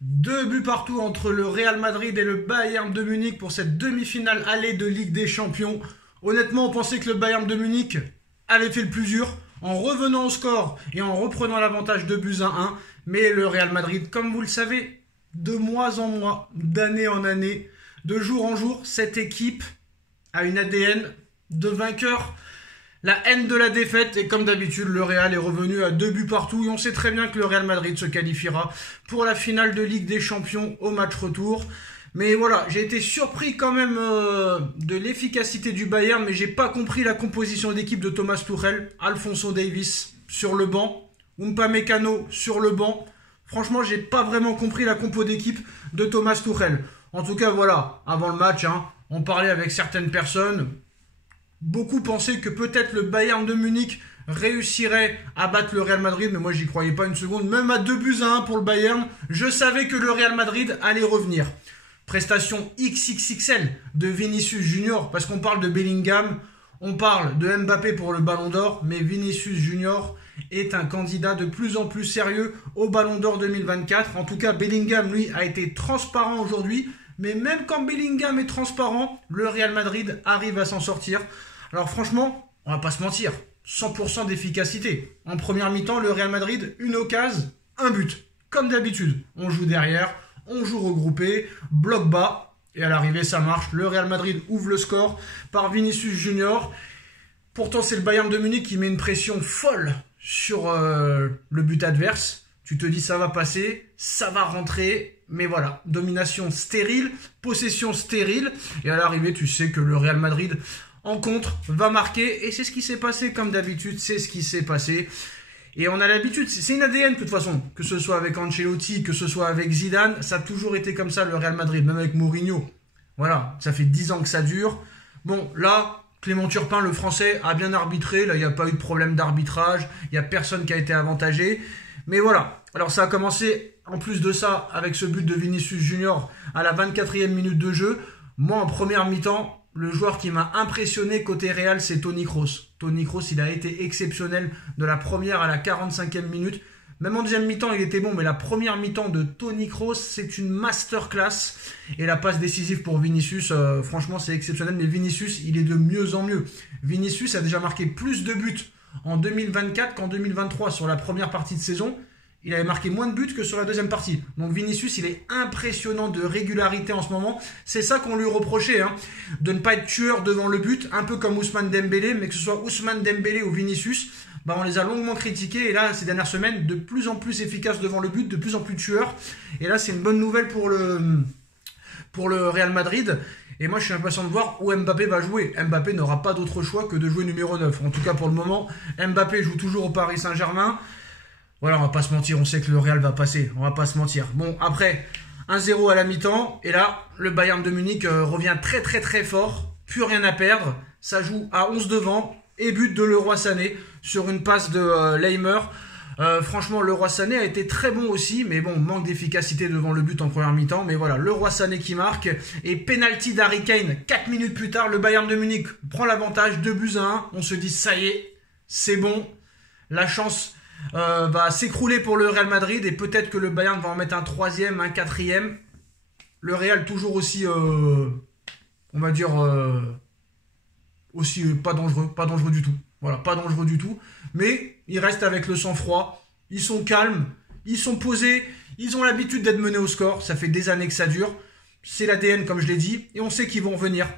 Deux buts partout entre le Real Madrid et le Bayern de Munich pour cette demi-finale aller de Ligue des Champions. Honnêtement, on pensait que le Bayern de Munich avait fait le plus dur en revenant au score et en reprenant l'avantage de buts à 1. Mais le Real Madrid, comme vous le savez, de mois en mois, d'année en année, de jour en jour, cette équipe a une ADN de vainqueur. La haine de la défaite, et comme d'habitude, le Real est revenu à 2 buts partout et on sait très bien que le Real Madrid se qualifiera pour la finale de Ligue des Champions au match retour. Mais voilà, j'ai été surpris quand même de l'efficacité du Bayern, mais j'ai pas compris la composition d'équipe de Thomas Tuchel. Alphonso Davies sur le banc, Upamecano sur le banc. Franchement, j'ai pas vraiment compris la compo d'équipe de Thomas Tuchel. En tout cas, voilà, avant le match, on parlait avec certaines personnes. Beaucoup pensaient que peut-être le Bayern de Munich réussirait à battre le Real Madrid, mais moi j'y croyais pas une seconde. Même à 2 buts à 1 pour le Bayern, je savais que le Real Madrid allait revenir. Prestation XXXL de Vinicius Junior, parce qu'on parle de Bellingham, on parle de Mbappé pour le Ballon d'Or, mais Vinicius Junior est un candidat de plus en plus sérieux au Ballon d'Or 2024. En tout cas, Bellingham, lui, a été transparent aujourd'hui. Mais même quand Bellingham est transparent, le Real Madrid arrive à s'en sortir. Alors franchement, on va pas se mentir, 100% d'efficacité. En première mi-temps, le Real Madrid, une occasion, un but. Comme d'habitude, on joue derrière, on joue regroupé, bloc bas. Et à l'arrivée, ça marche. Le Real Madrid ouvre le score par Vinicius Junior. Pourtant, c'est le Bayern de Munich qui met une pression folle sur le but adverse. Tu te dis ça va passer, ça va rentrer, mais voilà, domination stérile, possession stérile, et à l'arrivée tu sais que le Real Madrid en contre va marquer, et c'est ce qui s'est passé comme d'habitude, c'est ce qui s'est passé. Et on a l'habitude, c'est une ADN de toute façon, que ce soit avec Ancelotti, que ce soit avec Zidane, ça a toujours été comme ça le Real Madrid, même avec Mourinho. Voilà, ça fait 10 ans que ça dure. Bon, là, Clément Turpin, le français, a bien arbitré, là il n'y a pas eu de problème d'arbitrage, il n'y a personne qui a été avantagé. Mais voilà, alors ça a commencé en plus de ça avec ce but de Vinicius Junior à la 24e minute de jeu. Moi en première mi-temps, le joueur qui m'a impressionné côté Real, c'est Toni Kroos. Toni Kroos, il a été exceptionnel de la première à la 45e minute. Même en deuxième mi-temps, il était bon, mais la première mi-temps de Toni Kroos, c'est une masterclass. Et la passe décisive pour Vinicius, franchement, c'est exceptionnel. Mais Vinicius, il est de mieux en mieux. Vinicius a déjà marqué plus de buts en 2024 qu'en 2023 sur la première partie de saison. Il avait marqué moins de buts que sur la deuxième partie. Donc Vinicius, il est impressionnant de régularité en ce moment. C'est ça qu'on lui reprochait, de ne pas être tueur devant le but, un peu comme Ousmane Dembélé, mais que ce soit Ousmane Dembélé ou Vinicius, on les a longuement critiqués. Et là, ces dernières semaines, de plus en plus efficaces devant le but, de plus en plus tueurs. Et là, c'est une bonne nouvelle pour le Real Madrid. Et moi, je suis impatient de voir où Mbappé va jouer. Mbappé n'aura pas d'autre choix que de jouer numéro 9. En tout cas, pour le moment, Mbappé joue toujours au Paris Saint-Germain. Voilà, on va pas se mentir, on sait que le Real va passer. On va pas se mentir. Bon, après, 1-0 à la mi-temps. Et là, le Bayern de Munich revient très très très fort. Plus rien à perdre. Ça joue à 11 devant. Et but de Leroy Sané sur une passe de Laimer. Franchement, Leroy Sané a été très bon aussi, mais bon, manque d'efficacité devant le but en première mi-temps. Mais voilà, Leroy Sané qui marque. Et penalty d'Harry Kane, 4 minutes plus tard, le Bayern de Munich prend l'avantage, 2 buts à 1. On se dit, ça y est, c'est bon. La chance va s'écrouler pour le Real Madrid et peut-être que le Bayern va en mettre un 3e, un 4e. Le Real toujours aussi, on va dire, aussi pas dangereux du tout. Voilà, pas dangereux du tout. Mais ils restent avec le sang-froid. Ils sont calmes. Ils sont posés. Ils ont l'habitude d'être menés au score. Ça fait des années que ça dure. C'est l'ADN, comme je l'ai dit. Et on sait qu'ils vont revenir.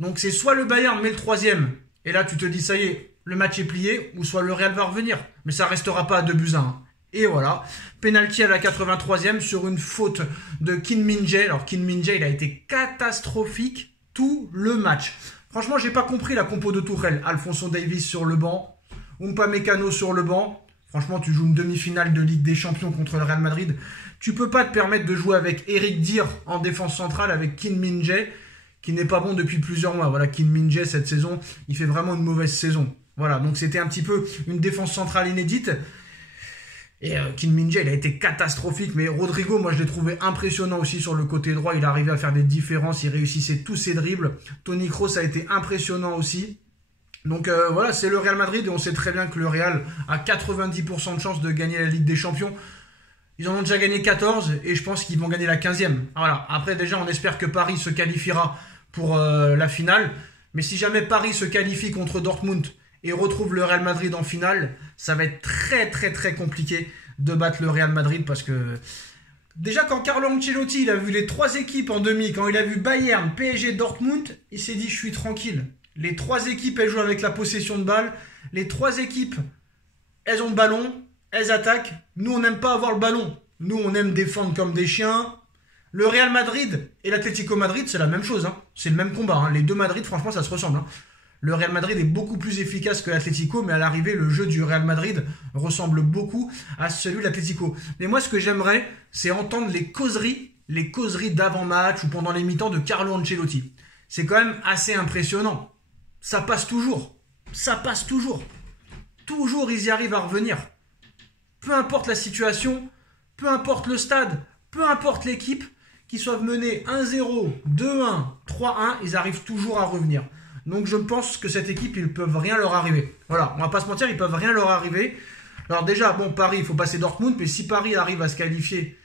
Donc c'est soit le Bayern met le 3e. Et là, tu te dis, ça y est, le match est plié. Ou soit le Real va revenir. Mais ça restera pas à 2 buts à 1. Et voilà. Penalty à la 83e sur une faute de Kim Min-jae. Alors Kim Min-jae, il a été catastrophique tout le match. Franchement, j'ai pas compris la compo de Tuchel. Alphonso Davies sur le banc, Upamecano sur le banc. Franchement, tu joues une demi-finale de Ligue des Champions contre le Real Madrid. Tu peux pas te permettre de jouer avec Eric Dier en défense centrale, avec Kim Min-jae, qui n'est pas bon depuis plusieurs mois. Voilà, Kim Min-jae, cette saison, il fait vraiment une mauvaise saison. Voilà, donc c'était un petit peu une défense centrale inédite. Et Kim Min-jae, il a été catastrophique, mais Rodrigo, moi je l'ai trouvé impressionnant aussi sur le côté droit, il arrivait à faire des différences, il réussissait tous ses dribbles. Toni Kroos a été impressionnant aussi. Donc voilà, c'est le Real Madrid et on sait très bien que le Real a 90% de chances de gagner la Ligue des Champions. Ils en ont déjà gagné 14 et je pense qu'ils vont gagner la 15e. Voilà. Après, déjà, on espère que Paris se qualifiera pour la finale. Mais si jamais Paris se qualifie contre Dortmund et retrouve le Real Madrid en finale, ça va être très très très compliqué de battre le Real Madrid parce que déjà quand Carlo Ancelotti il a vu les 3 équipes en demi, quand il a vu Bayern, PSG, Dortmund, il s'est dit je suis tranquille. Les 3 équipes elles jouent avec la possession de balle, les 3 équipes elles ont le ballon, elles attaquent. Nous on n'aime pas avoir le ballon, nous on aime défendre comme des chiens. Le Real Madrid et l'Atlético Madrid c'est la même chose, hein. C'est le même combat, hein. Les deux Madrid franchement ça se ressemble, hein. Le Real Madrid est beaucoup plus efficace que l'Atlético, mais à l'arrivée, le jeu du Real Madrid ressemble beaucoup à celui de l'Atlético. Mais moi, ce que j'aimerais, c'est entendre les causeries d'avant-match ou pendant les mi-temps de Carlo Ancelotti. C'est quand même assez impressionnant. Ça passe toujours. Ça passe toujours. Toujours, ils y arrivent à revenir. Peu importe la situation, peu importe le stade, peu importe l'équipe, qu'ils soient menés 1-0, 2-1, 3-1, ils arrivent toujours à revenir. Donc je pense que cette équipe, ils peuvent rien leur arriver. Voilà, on va pas se mentir, ils peuvent rien leur arriver. Alors déjà, bon, Paris, il faut passer Dortmund, mais si Paris arrive à se qualifier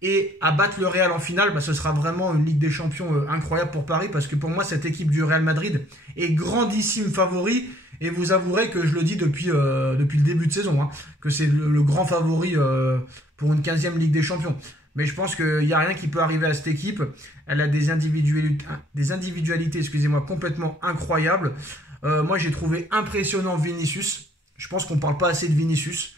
et à battre le Real en finale, bah, ce sera vraiment une Ligue des Champions incroyable pour Paris, parce que pour moi, cette équipe du Real Madrid est grandissime favori, et vous avouerez que je le dis depuis le début de saison, hein, que c'est le grand favori pour une 15e Ligue des Champions. Mais je pense qu'il n'y a rien qui peut arriver à cette équipe. Elle a des individualités excusez-moi, complètement incroyables. Moi, j'ai trouvé impressionnant Vinicius. Je pense qu'on ne parle pas assez de Vinicius.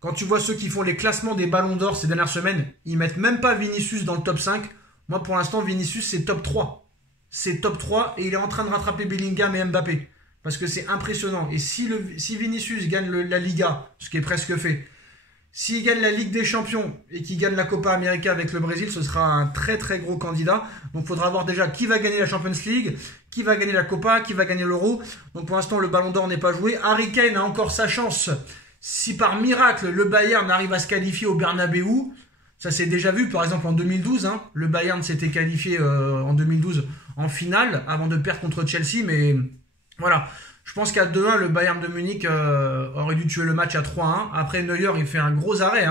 Quand tu vois ceux qui font les classements des ballons d'or ces dernières semaines, ils ne mettent même pas Vinicius dans le top 5. Moi, pour l'instant, Vinicius, c'est top 3. C'est top 3 et il est en train de rattraper Bellingham et Mbappé. Parce que c'est impressionnant. Et si Vinicius gagne la Liga, ce qui est presque fait, s'il gagne la Ligue des Champions et qu'il gagne la Copa América avec le Brésil, ce sera un très très gros candidat. Donc il faudra voir déjà qui va gagner la Champions League, qui va gagner la Copa, qui va gagner l'Euro. Donc pour l'instant le Ballon d'Or n'est pas joué. Harry Kane a encore sa chance. Si par miracle le Bayern arrive à se qualifier au Bernabeu, ça s'est déjà vu par exemple en 2012. Hein, le Bayern s'était qualifié en 2012 en finale avant de perdre contre Chelsea. Mais voilà. Je pense qu'à 2-1, le Bayern de Munich aurait dû tuer le match à 3-1. Après, Neuer, il fait un gros arrêt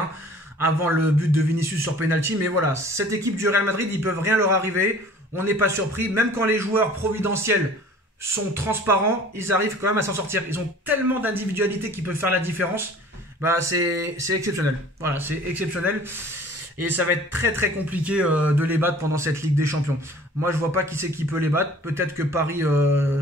avant le but de Vinicius sur penalty. Mais voilà, cette équipe du Real Madrid, ils peuvent rien leur arriver. On n'est pas surpris. Même quand les joueurs providentiels sont transparents, ils arrivent quand même à s'en sortir. Ils ont tellement d'individualités qui peuvent faire la différence. Bah, c'est exceptionnel. Voilà, c'est exceptionnel. Et ça va être très très compliqué de les battre pendant cette Ligue des Champions. Moi, je vois pas qui c'est qui peut les battre. Peut-être que Paris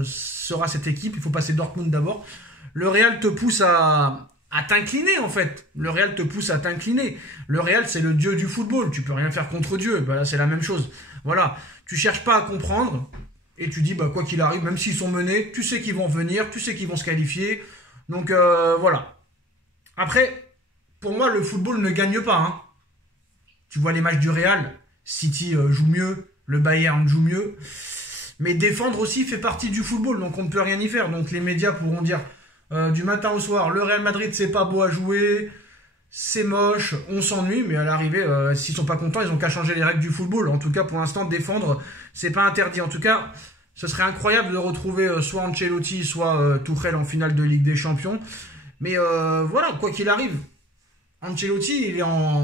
sera cette équipe. Il faut passer Dortmund d'abord. Le Real te pousse à t'incliner en fait. Le Real te pousse à t'incliner. Le Real, c'est le dieu du football. Tu peux rien faire contre Dieu. Bah, là, c'est la même chose. Voilà. Tu cherches pas à comprendre. Et tu dis, bah, quoi qu'il arrive, même s'ils sont menés, tu sais qu'ils vont venir. Tu sais qu'ils vont se qualifier. Donc, voilà. Après, pour moi, le football ne gagne pas, hein. Tu vois les matchs du Real, City joue mieux, le Bayern joue mieux. Mais défendre aussi fait partie du football, donc on ne peut rien y faire. Donc les médias pourront dire du matin au soir, le Real Madrid c'est pas beau à jouer, c'est moche, on s'ennuie. Mais à l'arrivée, s'ils sont pas contents, ils ont qu'à changer les règles du football. En tout cas, pour l'instant, défendre, c'est pas interdit. En tout cas, ce serait incroyable de retrouver soit Ancelotti, soit Tuchel en finale de Ligue des Champions. Mais voilà, quoi qu'il arrive. Ancelotti,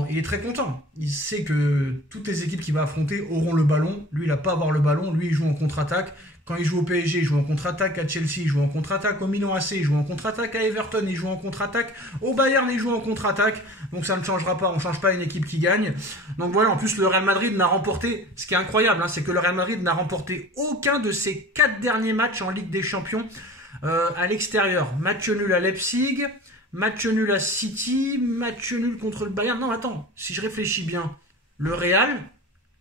il est très content. Il sait que toutes les équipes qu'il va affronter auront le ballon. Lui, il n'a pas à avoir le ballon. Lui, il joue en contre-attaque. Quand il joue au PSG, il joue en contre-attaque. À Chelsea, il joue en contre-attaque. Au Milan AC, il joue en contre-attaque. À Everton, il joue en contre-attaque. Au Bayern, il joue en contre-attaque. Donc ça ne changera pas. On ne change pas une équipe qui gagne. Donc voilà, en plus, le Real Madrid n'a remporté... Ce qui est incroyable, hein, c'est que le Real Madrid n'a remporté aucun de ses 4 derniers matchs en Ligue des Champions à l'extérieur. Match nul à Leipzig... Match nul à City, match nul contre le Bayern. Non, attends, si je réfléchis bien, le Real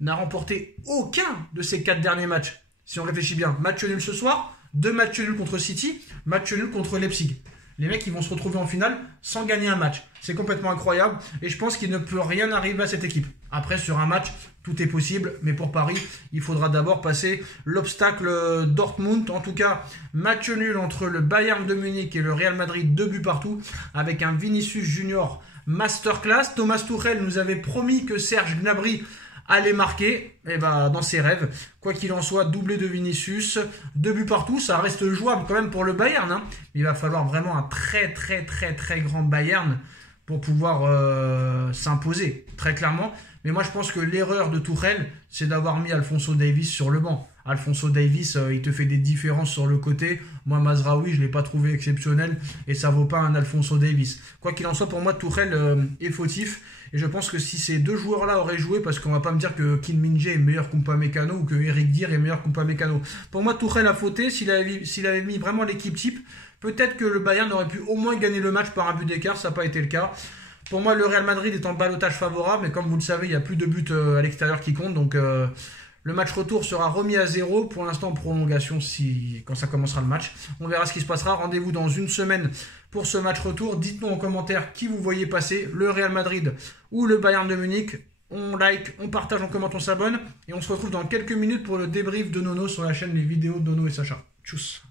n'a remporté aucun de ses 4 derniers matchs. Si on réfléchit bien, match nul ce soir, 2 matchs nuls contre City, match nul contre Leipzig. Les mecs, ils vont se retrouver en finale sans gagner un match. C'est complètement incroyable et je pense qu'il ne peut rien arriver à cette équipe. Après, sur un match, tout est possible, mais pour Paris, il faudra d'abord passer l'obstacle Dortmund. En tout cas, match nul entre le Bayern de Munich et le Real Madrid, 2 buts partout, avec un Vinicius Junior masterclass. Thomas Tuchel nous avait promis que Serge Gnabry allait marquer, et bah, dans ses rêves. Quoi qu'il en soit, doublé de Vinicius, 2 buts partout, ça reste jouable quand même pour le Bayern, hein. Il va falloir vraiment un très très très très grand Bayern pour pouvoir s'imposer, très clairement. Mais moi, je pense que l'erreur de Tuchel, c'est d'avoir mis Alphonso Davies sur le banc. Alphonso Davies, il te fait des différences sur le côté. Moi, Mazraoui, je ne l'ai pas trouvé exceptionnel et ça ne vaut pas un Alphonso Davies. Quoi qu'il en soit, pour moi, Tuchel est fautif. Et je pense que si ces deux joueurs-là auraient joué, parce qu'on ne va pas me dire que Kim Min-jae est meilleur qu'Upamecano ou que Eric Dier est meilleur qu'Upamecano. Pour moi, Tuchel a fauté. S'il avait mis vraiment l'équipe type, peut-être que le Bayern aurait pu au moins gagner le match par un but d'écart. Ça n'a pas été le cas. Pour moi, le Real Madrid est en ballottage favorable, mais comme vous le savez, il n'y a plus de buts à l'extérieur qui comptent. Donc, le match retour sera remis à 0. Pour l'instant, en prolongation, quand ça commencera le match. On verra ce qui se passera. Rendez-vous dans une semaine pour ce match retour. Dites-nous en commentaire qui vous voyez passer, le Real Madrid ou le Bayern de Munich. On like, on partage, on commente, on s'abonne. Et on se retrouve dans quelques minutes pour le débrief de Nono sur la chaîne Les Vidéos de Nono et Sacha. Tchuss.